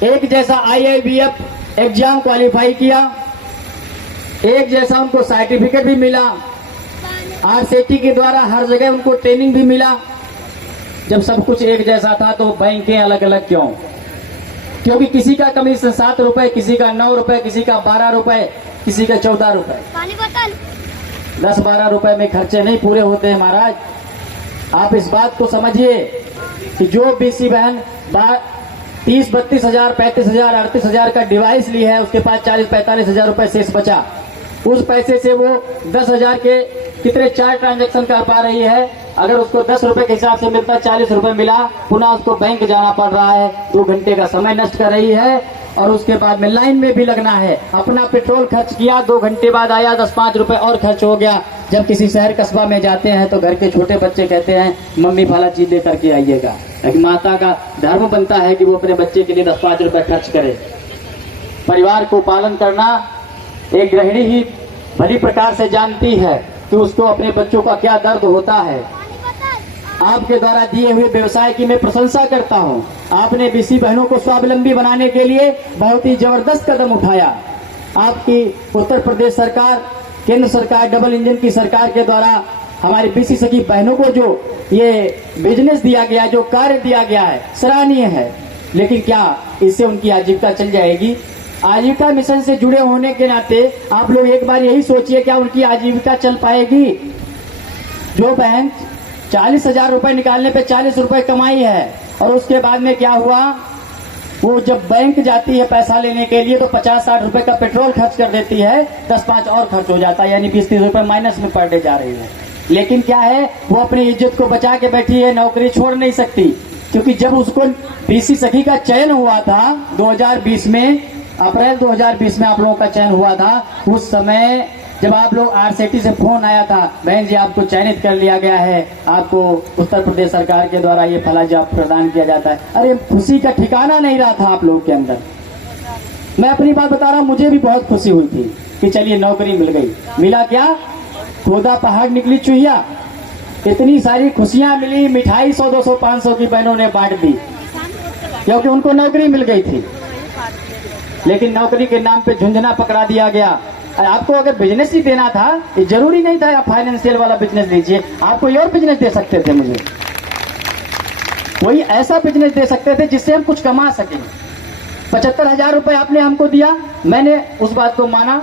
एक जैसा IIBF exam qualify किया, एक जैसा उनको सर्टिफिकेट भी मिला, RCT के द्वारा हर जगह उनको ट्रेनिंग भी मिला। जब सब कुछ एक जैसा था तो बैंकें अलग अलग क्यों? क्योंकि किसी का कमीशन 7 रुपए, किसी का 9 रुपए, किसी का 12 रुपए, किसी का 14 रुपए। 10-12 रुपए में खर्चे नहीं पूरे होते हैं महाराज। आप इस बात को समझिए कि जो BC बहन 30-32 हजार, 35 हजार, 38 हजार का डिवाइस ली है, उसके पास 40-45 हजार रुपए शेष बचा, उस पैसे से वो 10 हजार के कितने 4 ट्रांजैक्शन कर पा रही है। अगर उसको 10 रुपए के हिसाब से मिलता, 40 रुपए मिला, पुनः उसको बैंक जाना पड़ रहा है, 2 घंटे का समय नष्ट कर रही है। और उसके बाद में लाइन में भी लगना है, अपना पेट्रोल खर्च किया, 2 घंटे बाद आया, 10-5 रुपए और खर्च हो गया। जब किसी शहर कस्बा में जाते हैं तो घर के छोटे बच्चे कहते हैं मम्मी फला चीज दे करके आइएगा। एक माता का धर्म बनता है कि वो अपने बच्चे के लिए 10-5 रुपए खर्च करे। परिवार को पालन करना एक गृहिणी ही भली प्रकार से जानती है कि उसको अपने बच्चों का क्या दर्द होता है। आपके द्वारा दिए हुए व्यवसाय की मैं प्रशंसा करता हूं। आपने BC बहनों को स्वावलंबी बनाने के लिए बहुत ही जबरदस्त कदम उठाया। आपकी उत्तर प्रदेश सरकार, केंद्र सरकार, डबल इंजन की सरकार के द्वारा हमारी BC सखी बहनों को जो ये बिजनेस दिया गया, जो कार्य दिया गया है, सराहनीय है। लेकिन क्या इससे उनकी आजीविका चल जाएगी? आजीविका मिशन से जुड़े होने के नाते आप लोग एक बार यही सोचिए, क्या उनकी आजीविका चल पाएगी? जो बहन 40 हजार रुपए निकालने पे 40 रुपए कमाई है और उसके बाद में क्या हुआ, वो जब बैंक जाती है पैसा लेने के लिए तो 50-60 रुपए का पेट्रोल खर्च कर देती है, 10-5 और खर्च हो जाता है, यानी 20-30 रुपए माइनस में पर डे जा रही है। लेकिन क्या है, वो अपनी इज्जत को बचा के बैठी है, नौकरी छोड़ नहीं सकती। क्योंकि जब उसको BC सखी का चयन हुआ था 2020 में, अप्रैल 2020 में आप लोगों का चयन हुआ था, उस समय जब आप लोग RCT से फोन आया था, बहन जी आपको चयनित कर लिया गया है, आपको उत्तर प्रदेश सरकार के द्वारा ये फला जॉब प्रदान किया जाता है। अरे खुशी का ठिकाना नहीं रहा था आप लोगों के अंदर। मैं अपनी बात बता रहा हूँ, मुझे भी बहुत खुशी हुई थी कि चलिए नौकरी मिल गई। मिला क्या? खोदा पहाड़ निकली चुहिया। इतनी सारी खुशियां मिली, मिठाई 100, 200, 500 की बहनों ने बांट दी क्योंकि उनको नौकरी मिल गई थी। लेकिन नौकरी के नाम पे झुंझुना पकड़ा दिया गया। आपको अगर बिजनेस ही देना था, ये जरूरी नहीं था आप फाइनेंशियल वाला बिजनेस दीजिए, आप कोई और बिजनेस दे सकते थे। मुझे कोई ऐसा बिजनेस दे सकते थे जिससे हम कुछ कमा सकें। 75 हजार रुपए आपने हमको दिया, मैंने उस बात को माना।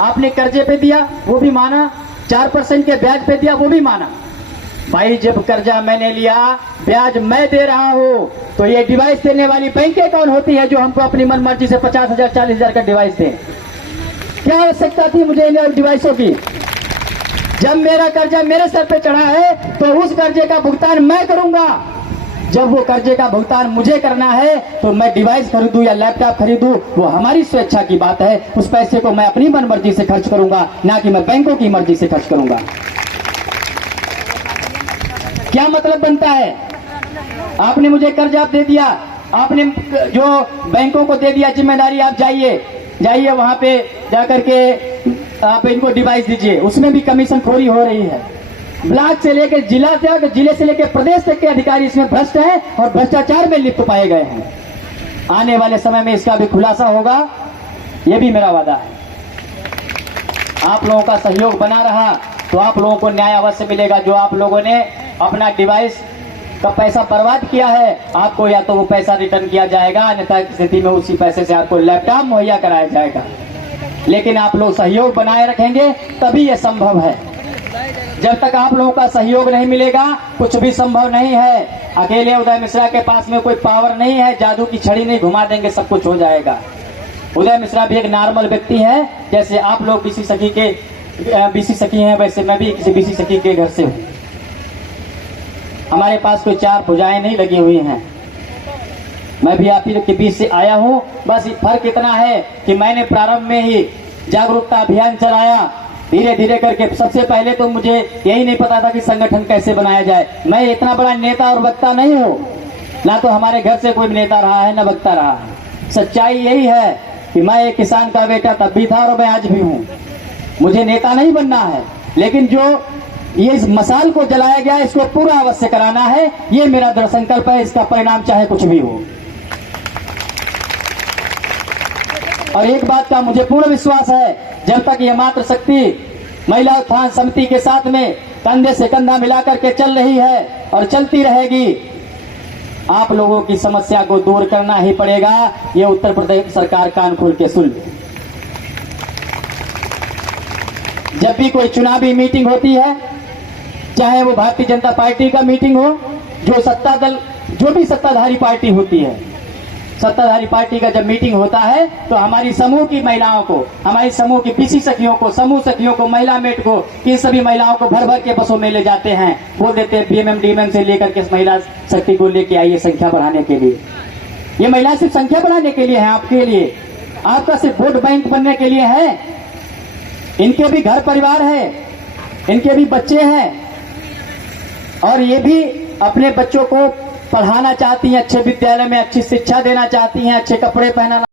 आपने कर्जे पे दिया, वो भी माना। 4% के ब्याज पे दिया, वो भी माना। भाई जब कर्जा मैंने लिया, ब्याज मैं दे रहा हूं, तो ये डिवाइस देने वाली बैंकें कौन होती है जो हमको अपनी मन मर्जी से 50 हजार, 40 हजार का डिवाइस दे? क्या आवश्यकता थी मुझे इन डिवाइसों की? जब मेरा कर्जा मेरे सर पे चढ़ा है तो उस कर्जे का भुगतान मैं करूंगा। जब वो कर्जे का भुगतान मुझे करना है तो मैं डिवाइस खरीदूं या लैपटॉप खरीदूं, वो हमारी स्वेच्छा की बात है। उस पैसे को मैं अपनी मन मर्जी से खर्च करूंगा, ना कि मैं बैंकों की मर्जी से खर्च करूंगा। क्या मतलब बनता है? आपने मुझे कर्जा दे दिया, आपने जो बैंकों को दे दिया जिम्मेदारी, आप जाइए वहां पे जाकर के आप इनको डिवाइस दीजिए, उसमें भी कमीशन खोरी हो रही है। ब्लॉक से लेकर जिला तक, जिले से लेकर प्रदेश तक के अधिकारी इसमें भ्रष्ट हैं और भ्रष्टाचार में लिप्त पाए गए हैं। आने वाले समय में इसका भी खुलासा होगा, यह भी मेरा वादा है। आप लोगों का सहयोग बना रहा तो आप लोगों को न्याय अवश्य मिलेगा। जो आप लोगों ने अपना डिवाइस का पैसा बर्बाद किया है, आपको या तो वो पैसा रिटर्न किया जाएगा, अन्यथा की स्थिति में उसी पैसे से आपको लैपटॉप मुहैया कराया जाएगा। लेकिन आप लोग सहयोग बनाए रखेंगे तभी ये संभव है। जब तक आप लोगों का सहयोग नहीं मिलेगा कुछ भी संभव नहीं है। अकेले उदय मिश्रा के पास में कोई पावर नहीं है, जादू की छड़ी नहीं घुमा देंगे सब कुछ हो जाएगा। उदय मिश्रा भी एक नॉर्मल व्यक्ति है, जैसे आप लोग BC सखी हैं वैसे मैं भी किसी BC सखी के घर से हूँ। हमारे पास कोई 4 भुजाएं नहीं लगी हुई हैं। मैं भी आप ही के बीच से आया हूँ। बस फर्क इतना है कि मैंने प्रारंभ में ही जागरूकता अभियान चलाया, धीरे धीरे करके। सबसे पहले तो मुझे यही नहीं पता था कि संगठन कैसे बनाया जाए। मैं इतना बड़ा नेता और वक्ता नहीं हूँ, ना तो हमारे घर से कोई नेता रहा है, ना वक्ता रहा है। सच्चाई यही है कि मैं एक किसान का बेटा तब भी था और मैं आज भी हूँ। मुझे नेता नहीं बनना है, लेकिन जो ये इस मसाल को जलाया गया इसको पूरा अवश्य कराना है। ये मेरा दृढ़ संकल्प है, इसका परिणाम चाहे कुछ भी हो। और एक बात का मुझे पूर्ण विश्वास है, जब तक ये मातृ शक्ति महिला उत्थान समिति के साथ में कंधे से कंधा मिलाकर के चल रही है और चलती रहेगी, आप लोगों की समस्या को दूर करना ही पड़ेगा। ये उत्तर प्रदेश सरकार कान खोल के सुन ले। जब भी कोई चुनावी मीटिंग होती है, चाहे वो भारतीय जनता पार्टी का मीटिंग हो, जो भी सत्ताधारी पार्टी होती है, सत्ताधारी पार्टी का जब मीटिंग होता है तो हमारी समूह की महिलाओं को, हमारी समूह की पीसी सखियों को, समूह सखियों को, महिला मेट को, इन सभी महिलाओं को भर भर के बसों में ले जाते हैं। बोल देते हैं बीएमएम डीएमएम से लेकर के महिला शक्ति को लेके आइए संख्या बढ़ाने के लिए। ये महिला सिर्फ संख्या बढ़ाने के लिए है, आपके लिए, आपका सिर्फ वोट बैंक बनने के लिए है। इनके भी घर परिवार है, इनके भी बच्चे हैं और ये भी अपने बच्चों को पढ़ाना चाहती हैं, अच्छे विद्यालय में अच्छी शिक्षा देना चाहती हैं, अच्छे कपड़े पहनाना